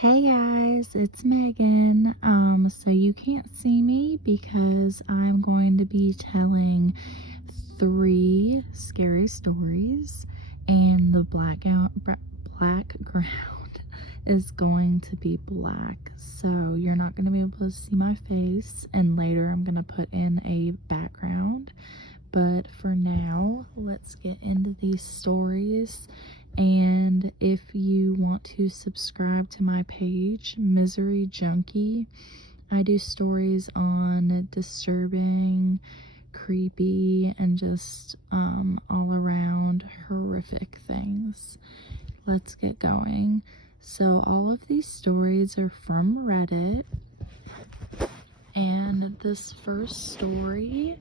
Hey guys, it's Megan. So you can't see me because I'm going to be telling 3 scary stories, and the background is going to be black. So you're not going to be able to see my face, and later I'm going to put in a background. But for now, let's get into these stories. And if you want to subscribe to my page, Misery Junkie, I do stories on disturbing, creepy, and just all around horrific things. Let's get going. So all of these stories are from Reddit, and this first story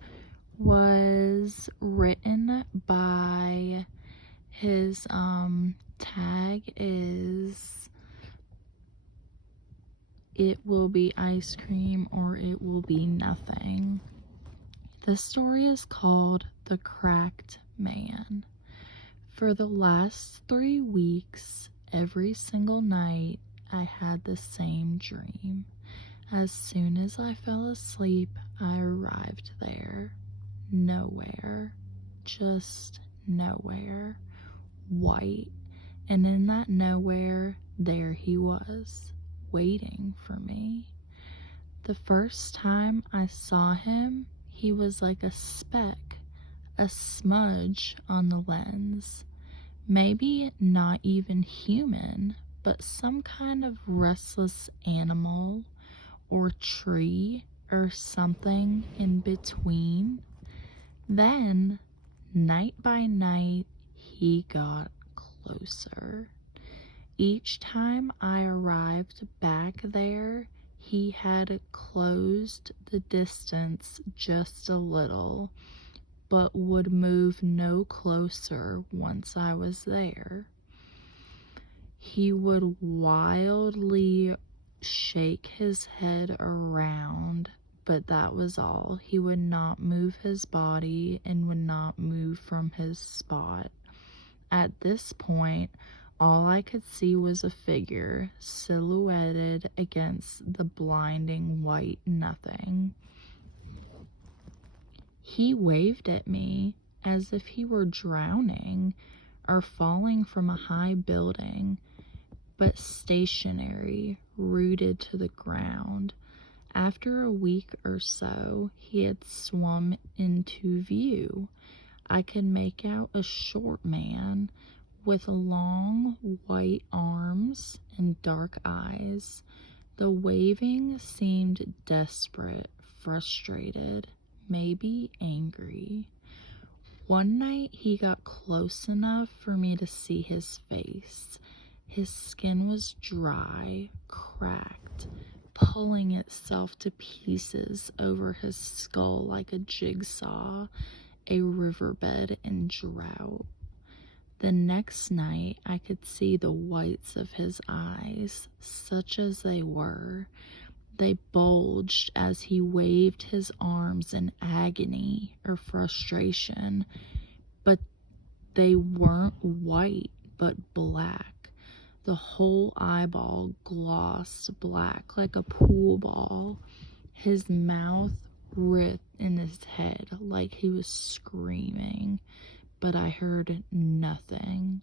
was written by his tag is "It will be ice cream or it will be nothing." This story is called The Cracked Man. For the last 3 weeks, every single night, I had the same dream. As soon as I fell asleep, I arrived there. Nowhere. Just nowhere. White. And in that nowhere, there he was, waiting for me. The first time I saw him, he was like a speck, a smudge on the lens. Maybe not even human, but some kind of restless animal or tree or something in between. Then, night by night, he got closer. Each time I arrived back there, he had closed the distance just a little, but would move no closer once I was there. He would wildly shake his head around, but that was all. He would not move his body and would not move from his spot. At this point, all I could see was a figure silhouetted against the blinding white nothing. He waved at me as if he were drowning or falling from a high building, but stationary, rooted to the ground. After a week or so, he had swum into view. I could make out a short man with long white arms and dark eyes. The waving seemed desperate, frustrated, maybe angry. One night he got close enough for me to see his face. His skin was dry, cracked, pulling itself to pieces over his skull like a jigsaw, a riverbed in drought. The next night I could see the whites of his eyes, such as they were. They bulged as he waved his arms in agony or frustration, but they weren't white, but black. The whole eyeball glossed black like a pool ball. His mouth writhed in his head like he was screaming, but I heard nothing.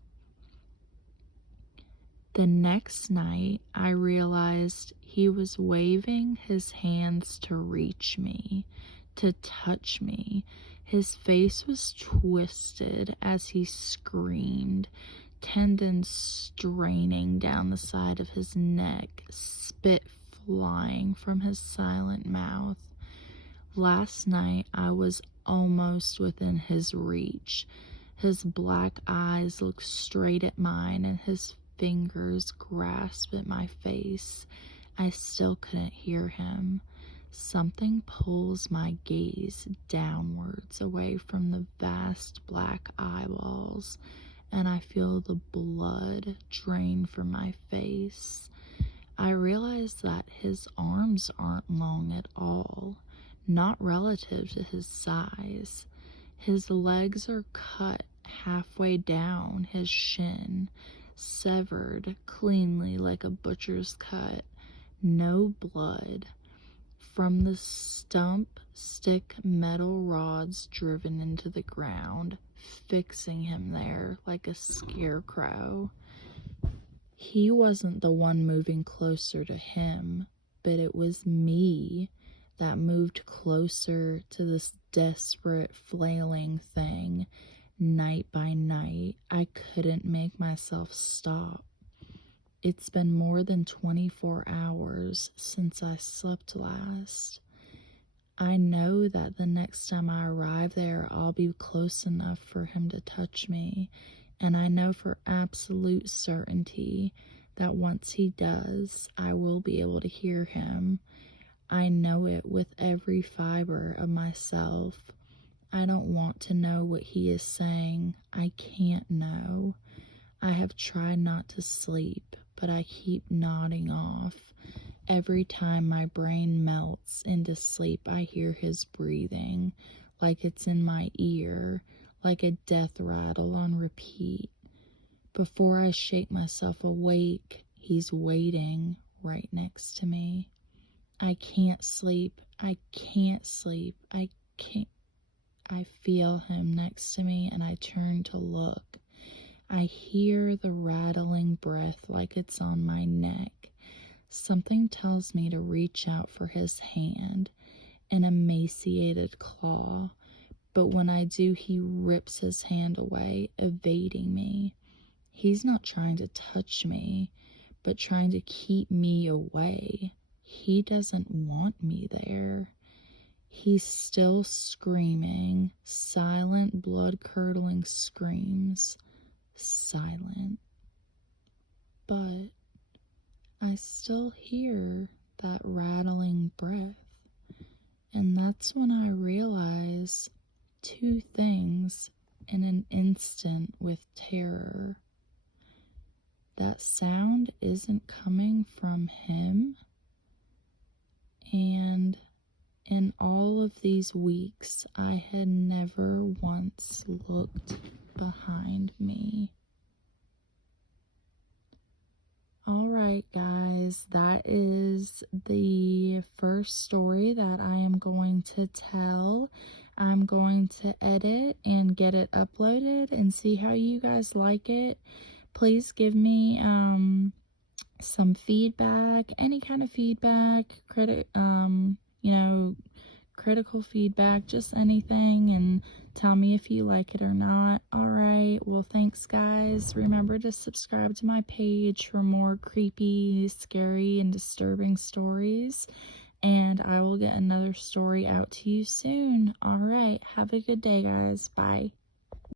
The next night, I realized he was waving his hands to reach me, to touch me. His face was twisted as he screamed, tendons straining down the side of his neck, spit flying from his silent mouth. Last night, I was almost within his reach. His black eyes looked straight at mine, and his fingers grasped at my face. I still couldn't hear him. Something pulls my gaze downwards away from the vast black eyeballs, and I feel the blood drain from my face. I realize that his arms aren't long at all, not relative to his size. His legs are cut halfway down his shin, severed cleanly like a butcher's cut. No blood. From the stump stick metal rods driven into the ground, fixing him there like a scarecrow. He wasn't the one moving closer to him, but it was me that moved closer to this desperate, flailing thing. Night by night, I couldn't make myself stop. It's been more than 24 hours since I slept last. I know that the next time I arrive there, I'll be close enough for him to touch me, and I know for absolute certainty that once he does, I will be able to hear him. I know it with every fiber of myself. I don't want to know what he is saying. I can't know. I have tried not to sleep, but I keep nodding off. Every time my brain melts into sleep, I hear his breathing, like it's in my ear, like a death rattle on repeat. Before I shake myself awake, he's waiting right next to me. I can't sleep. I can't sleep. I can't. I feel him next to me and I turn to look. I hear the rattling breath like it's on my neck. Something tells me to reach out for his hand, an emaciated claw, but when I do, he rips his hand away, evading me. He's not trying to touch me, but trying to keep me away. He doesn't want me there. He's still screaming, silent, blood-curdling screams. Silent. But I still hear that rattling breath. And that's when I realize two things in an instant with terror. That sound isn't coming from him. And in all of these weeks, I had never once looked behind me. Alright guys, that is the first story that I am going to tell. I'm going to edit and get it uploaded and see how you guys like it. Please give me some feedback, any kind of feedback, critical feedback, just anything, and tell me if you like it or not. Alright, well thanks guys. Remember to subscribe to my page for more creepy, scary, and disturbing stories, and I will get another story out to you soon. Alright, have a good day guys. Bye.